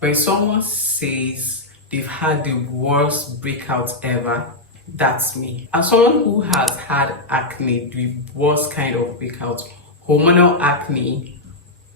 When someone says they've had the worst breakout ever, that's me. As someone who has had acne, the worst kind of breakout, hormonal acne,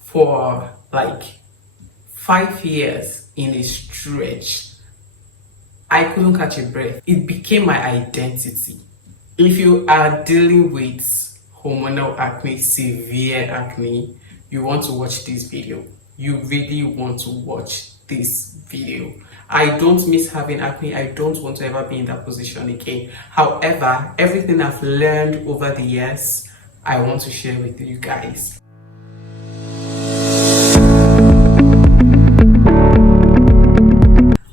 for like 5 years in a stretch, I couldn't catch a breath. It became my identity. If you are dealing with hormonal acne, severe acne, you want to watch this video. You really want to watch this video. I don't miss having acne. I don't want to ever be in that position again. However, everything I've learned over the years, I want to share with you guys.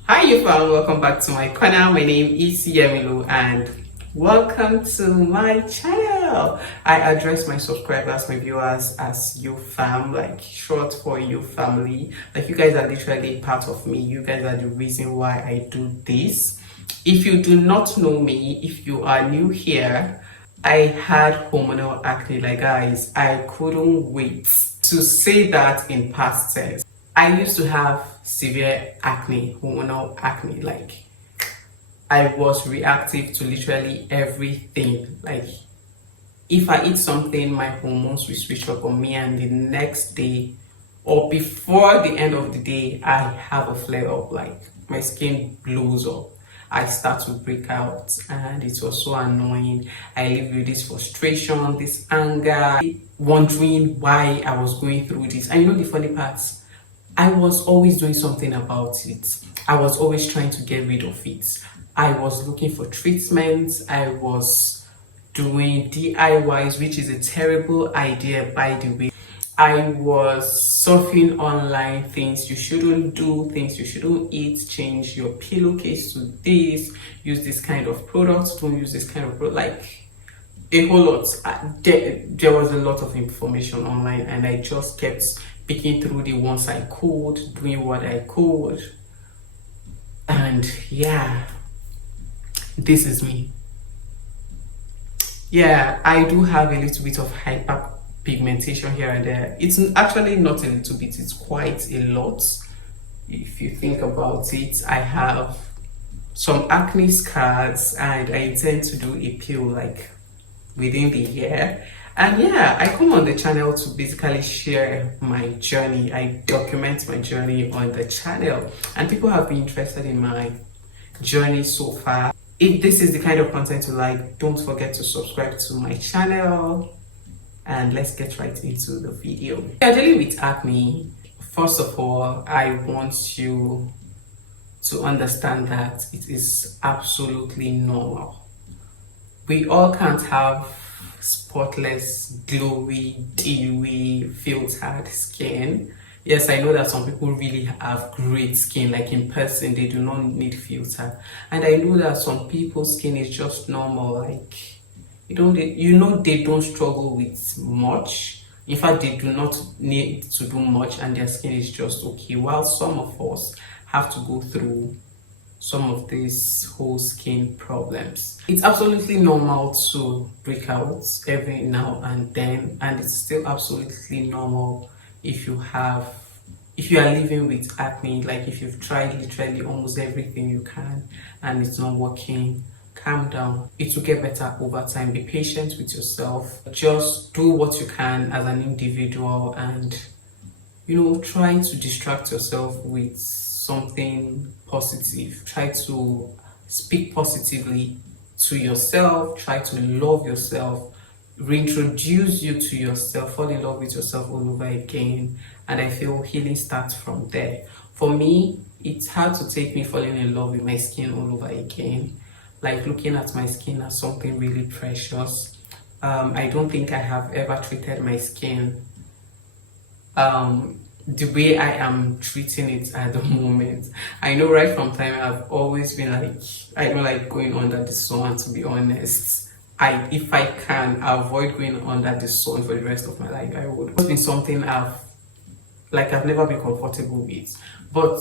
Hi you fam, welcome back to my channel. My name is Yemilu and welcome to my channel. I address my subscribers, my viewers as you fam, like short for you family. Like you guys are literally part of me. You guys are the reason why I do this. If you do not know me, if you are new here, I had hormonal acne. Like guys, I couldn't wait to say that in past tense. I used to have severe acne, hormonal acne. Like I was reactive to literally everything. Like if I eat something, my hormones will switch up on me, and the next day or before the end of the day, I have a flare up. Like my skin blows up. I start to break out, and it was so annoying. I live with this frustration, this anger, wondering why I was going through this. And you know the funny part? I was always doing something about it. I was always trying to get rid of it. I was looking for treatments. I was doing DIYs, which is a terrible idea, by the way. I was surfing online, things you shouldn't do, things you shouldn't eat, change your pillowcase to this, use this kind of product, don't use this kind of product, like a whole lot. There was a lot of information online, and I just kept picking through the ones I could, doing what I could. And yeah, this is me. Yeah, I do have a little bit of hyperpigmentation here and there. It's actually not a little bit, it's quite a lot. If you think about it, I have some acne scars, and I intend to do a peel like within the year. And yeah, I come on the channel to basically share my journey. I document my journey on the channel, and people have been interested in my journey so far. If this is the kind of content you like, don't forget to subscribe to my channel, and let's get right into the video. If you're dealing with acne, first of all, I want you to understand that it is absolutely normal. We all can't have spotless, glowy, dewy, filtered skin. Yes, I know that some people really have great skin, like in person, they do not need filter. And I know that some people's skin is just normal, like they don't struggle with much. In fact, they do not need to do much, and their skin is just okay. While some of us have to go through some of these whole skin problems. It's absolutely normal to break out every now and then, and it's still absolutely normal if you are living with acne. Like if you've tried literally almost everything you can and it's not working, calm down. It will get better over time. Be patient with yourself. Just do what you can as an individual, and try to distract yourself with something positive. Try to speak positively to yourself. Try to love yourself. Reintroduce you to yourself. Fall in love with yourself all over again. And I feel healing starts from there. For me, it's hard to take me falling in love with my skin all over again. Like looking at my skin as something really precious. I don't think I have ever treated my skin the way I am treating it at the moment. I know right from time I've always been like, I don't like going under the sun, to be honest. If I can avoid going under the sun for the rest of my life, I would. It's been something I've never been comfortable with. But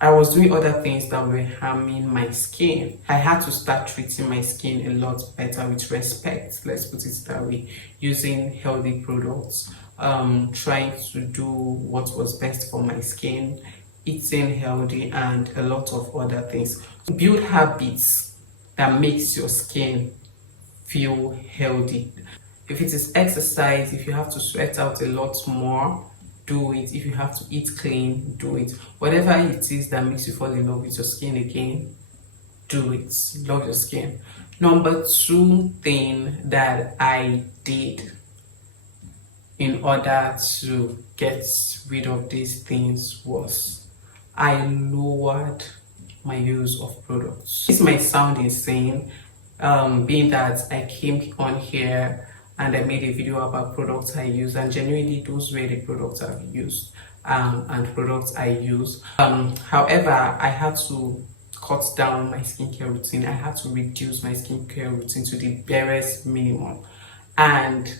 I was doing other things that were harming my skin. I had to start treating my skin a lot better with respect, let's put it that way, using healthy products. trying to do what was best for my skin, eating healthy, and a lot of other things. Build habits that makes your skin feel healthy. If it is exercise, if you have to sweat out a lot more, do it. If you have to eat clean, do it. Whatever it is that makes you fall in love with your skin again, do it. Love your skin. Number two thing that I did in order to get rid of these things was I lowered my use of products. This might sound insane, being that I came on here and I made a video about products I use, and genuinely those were the products I've used and products I use. However, I had to cut down my skincare routine. I had to reduce my skincare routine to the barest minimum, and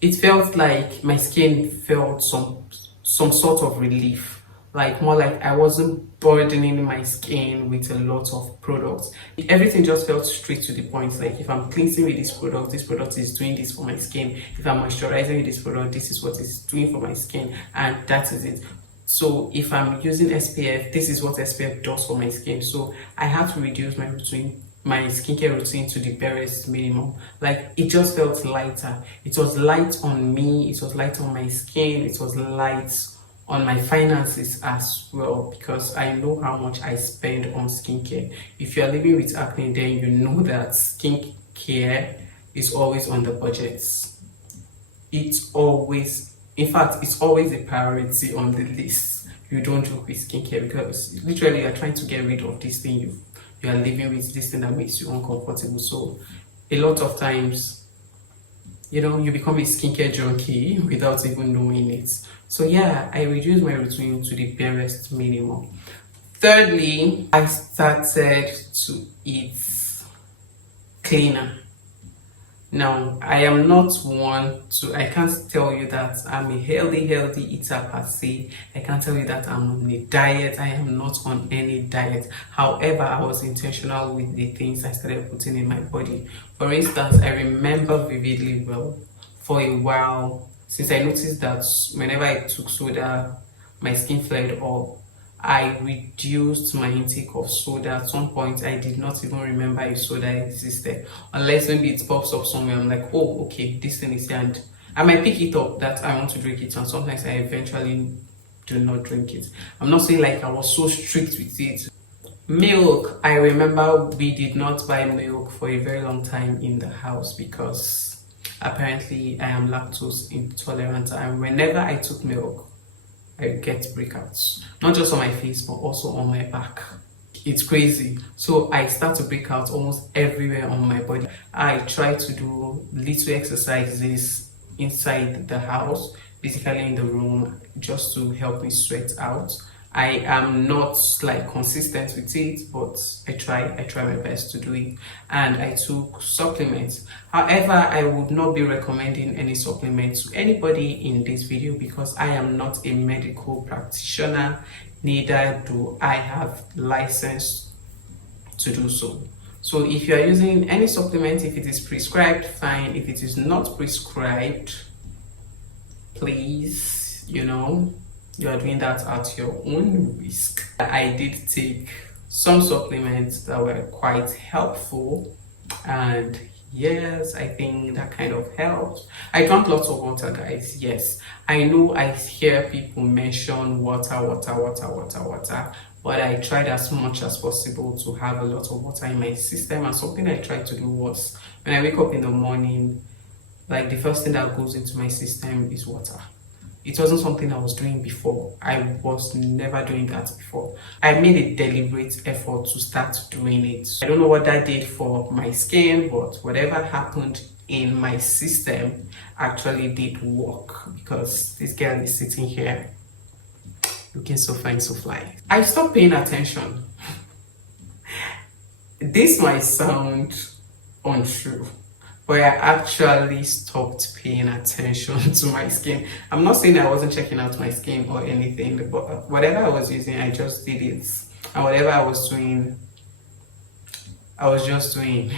it felt like my skin felt some sort of relief, like more like I wasn't burdening my skin with a lot of products. Everything just felt straight to the point. Like if I'm cleansing with this product is doing this for my skin. If I'm moisturizing with this product, this is what it's doing for my skin, and that is it. So if I'm using SPF, this is what SPF does for my skin. So I have to reduce my skincare routine to the barest minimum. Like it just felt lighter. It was light on me, it was light on my skin, it was light on my finances as well, because I know how much I spend on skincare. If you're living with acne, then you know that skincare is always on the budgets. It's always, in fact, it's always a priority on the list. You don't joke with skincare, because literally you're trying to get rid of this thing you are living with, this thing that makes you uncomfortable. So a lot of times, you become a skincare junkie without even knowing it. So yeah, I reduced my routine to the barest minimum. Thirdly, I started to eat cleaner. Now, I am not I can't tell you that I'm a healthy eater per se. I can't tell you that I'm on a diet. I am not on any diet. However, I was intentional with the things I started putting in my body. For instance, I remember vividly well, for a while, since I noticed that whenever I took soda, my skin flared up, I reduced my intake of soda. At some point, I did not even remember if soda existed, unless maybe it pops up somewhere. I'm like, oh, okay, this thing is here, and I might pick it up that I want to drink it, and sometimes I eventually do not drink it. I'm not saying like I was so strict with it. Milk, I remember we did not buy milk for a very long time in the house because apparently I am lactose intolerant, and whenever I took milk, I get breakouts, not just on my face but also on my back. It's crazy. So I start to break out almost everywhere on my body. I try to do little exercises inside the house, basically in the room, just to help me sweat out. I am not like consistent with it, but I try my best to do it. And I took supplements. However, I would not be recommending any supplement to anybody in this video because I am not a medical practitioner, neither do I have license to do so. So if you are using any supplement, if it is prescribed, fine. If it is not prescribed, please, you are doing that at your own risk. I did take some supplements that were quite helpful, and yes, I think that kind of helped. I drank lots of water, guys. Yes, I know I hear people mention water, but I tried as much as possible to have a lot of water in my system. And something I tried to do was, when I wake up in the morning, like the first thing that goes into my system is water. It wasn't something I was doing before. I was never doing that before. I made a deliberate effort to start doing it. I don't know what that did for my skin, but whatever happened in my system actually did work, because this girl is sitting here looking so fine, so fly. I stopped paying attention. This might sound untrue, but I actually stopped paying attention to my skin. I'm not saying I wasn't checking out my skin or anything, but whatever I was using, I just did it. And whatever I was doing, I was just doing.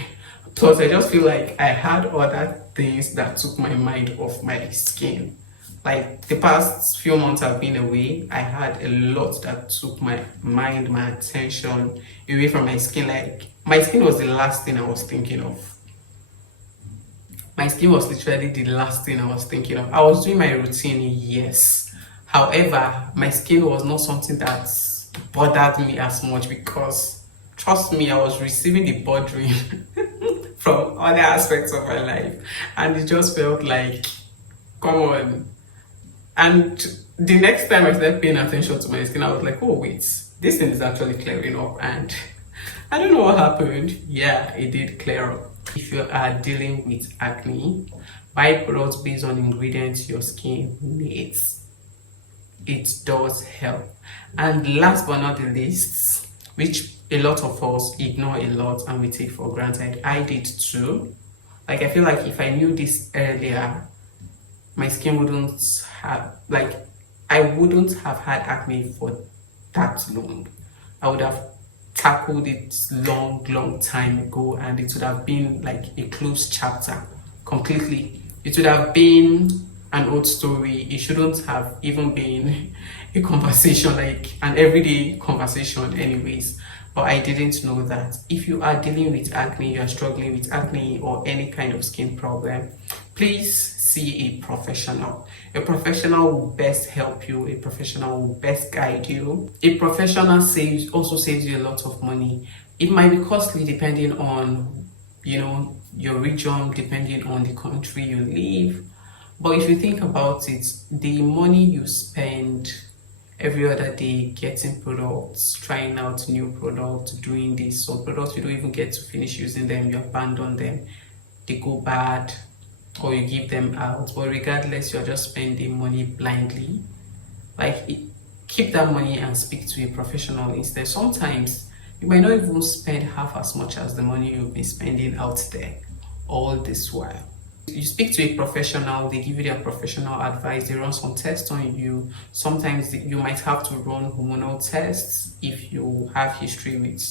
Plus, I just feel like I had other things that took my mind off my skin. Like the past few months I've been away, I had a lot that took my mind, my attention away from my skin. Like my skin was the last thing I was thinking of. My skin was literally the last thing I was thinking of. I was doing my routine, yes. However, my skin was not something that bothered me as much because, trust me, I was receiving the bothering from other aspects of my life. And it just felt like, come on. And the next time I started paying attention to my skin, I was like, oh, wait, this thing is actually clearing up. And I don't know what happened. Yeah, it did clear up. If you are dealing with acne, buy products based on ingredients your skin needs. It does help. And last but not the least, which a lot of us ignore a lot and we take for granted, I did too. Like, I feel like if I knew this earlier, my skin wouldn't have, like, I wouldn't have had acne for that long. I would have tackled it long time ago, and it would have been like a closed chapter completely. It would have been an old story. It shouldn't have even been a conversation, like an everyday conversation anyways. But I didn't know that. If you are dealing with acne, you are struggling with acne or any kind of skin problem, please see a professional. A professional will best help you. A professional will best guide you. A professional also saves you a lot of money. It might be costly depending on, your region, depending on the country you live. But if you think about it, the money you spend every other day getting products, trying out new products, doing this, some products you don't even get to finish using them, you abandon them, they go bad, or you give them out. But regardless, you're just spending money blindly. Like, keep that money and speak to a professional instead. Sometimes you might not even spend half as much as the money you've been spending out there all this while. You speak to a professional, they give you their professional advice, they run some tests on you. Sometimes you might have to run hormonal tests if you have history with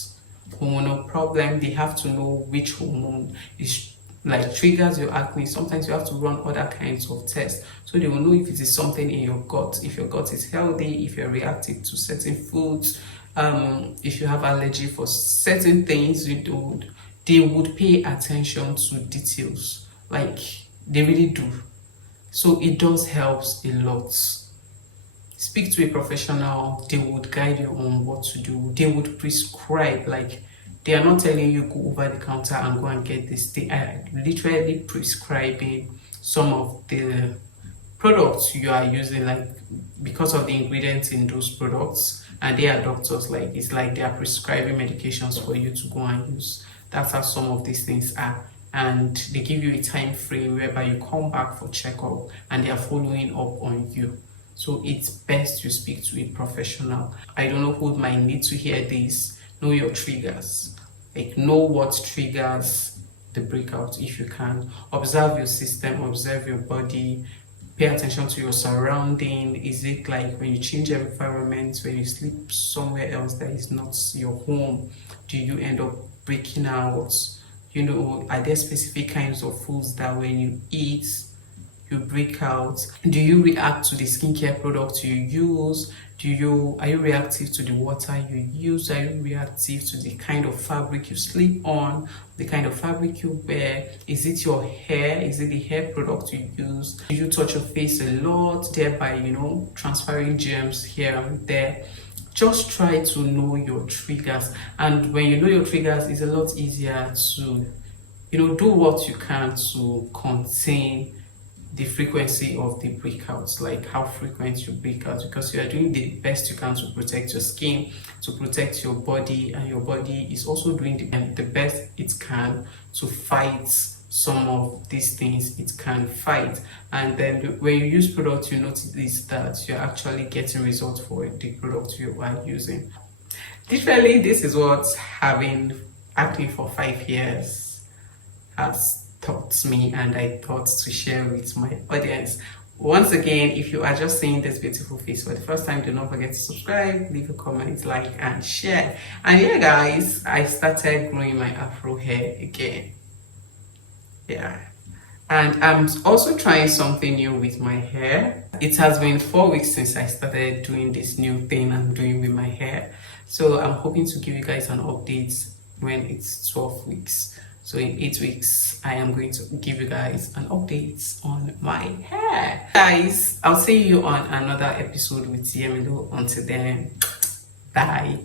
hormonal problem. They have to know which hormone is like triggers your acne. Sometimes you have to run other kinds of tests so they will know if it is something in your gut, if your gut is healthy, if you're reactive to certain foods, if you have allergy for certain things. They would pay attention to details, like they really do. So it does helps a lot. Speak to a professional, they would guide you on what to do. They would prescribe, like they are not telling you go over the counter and go and get this. They are literally prescribing some of the products you are using, like because of the ingredients in those products. And they are doctors, like it's like they are prescribing medications for you to go and use. That's how some of these things are. And they give you a time frame whereby you come back for checkup and they are following up on you. So it's best you speak to a professional. I don't know who might need to hear this. Know your triggers. Like, know what triggers the breakout if you can. Observe your system, observe your body, pay attention to your surrounding. Is it like when you change environment, when you sleep somewhere else that is not your home, do you end up breaking out? Are there specific kinds of foods that when you eat, you break out? Do you react to the skincare products you use? Are you reactive to the water you use? Are you reactive to the kind of fabric you sleep on, the kind of fabric you wear? Is it your hair? Is it the hair product you use? Do you touch your face a lot, thereby, transferring germs here and there? Just try to know your triggers. And when you know your triggers, it's a lot easier to, do what you can to contain the frequency of the breakouts, like how frequent you break out, because you are doing the best you can to protect your skin, to protect your body, and your body is also doing the best it can to fight some of these things it can fight. And then when you use products, you notice that you're actually getting results for the product you are using. Literally, this is what having acne for 5 years has taught me, and I thought to share with my audience. Once again, if you are just seeing this beautiful face for the first time, do not forget to subscribe, leave a comment, like, and share. And yeah, guys, I started growing my afro hair again. Yeah, And I'm also trying something new with my hair. It has been 4 weeks since I started doing this new thing I'm doing with my hair. So I'm hoping to give you guys an update when it's 12 weeks. So in 8 weeks, I am going to give you guys an update on my hair. Guys, I'll see you on another episode with Yemelo. Until then, bye.